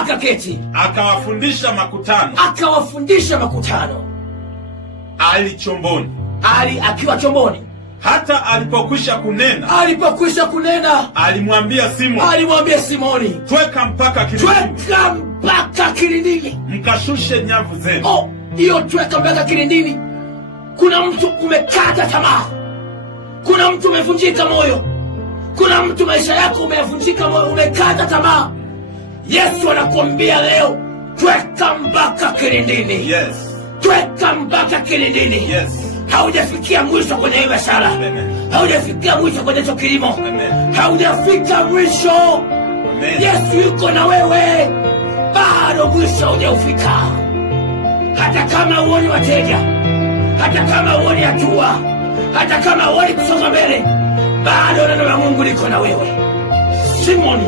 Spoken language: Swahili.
akaketi, akawafundisha makutano. Akiwa chomboni. Hata alipokwisha kunena, alimwambia Simoni, tweka mpaka kilindini, mkashushe nyavu zenu. Hiyo tweka mpaka kilindini. Kuna mtu umekata tamaa, kuna mtu umevunjika moyo, kuna mtu maisha yako umevunjika moyo, umekata tamaa. Yesu anakuambia leo, tweka mpaka kilindini. Yes. Tweka mpaka kilindini. Yes. Haujafikia mwisho kwenye hii biashara. Haujafikia mwisho kwenye hicho kilimo. Haujafika mwisho. Amen. Yesu yuko na wewe, bado mwisho hujaufika. Hata kama uoni wateja, hata kama uoni hatua, hata kama uoni kusonga mbele, bado neno la Mungu liko na wewe. Simoni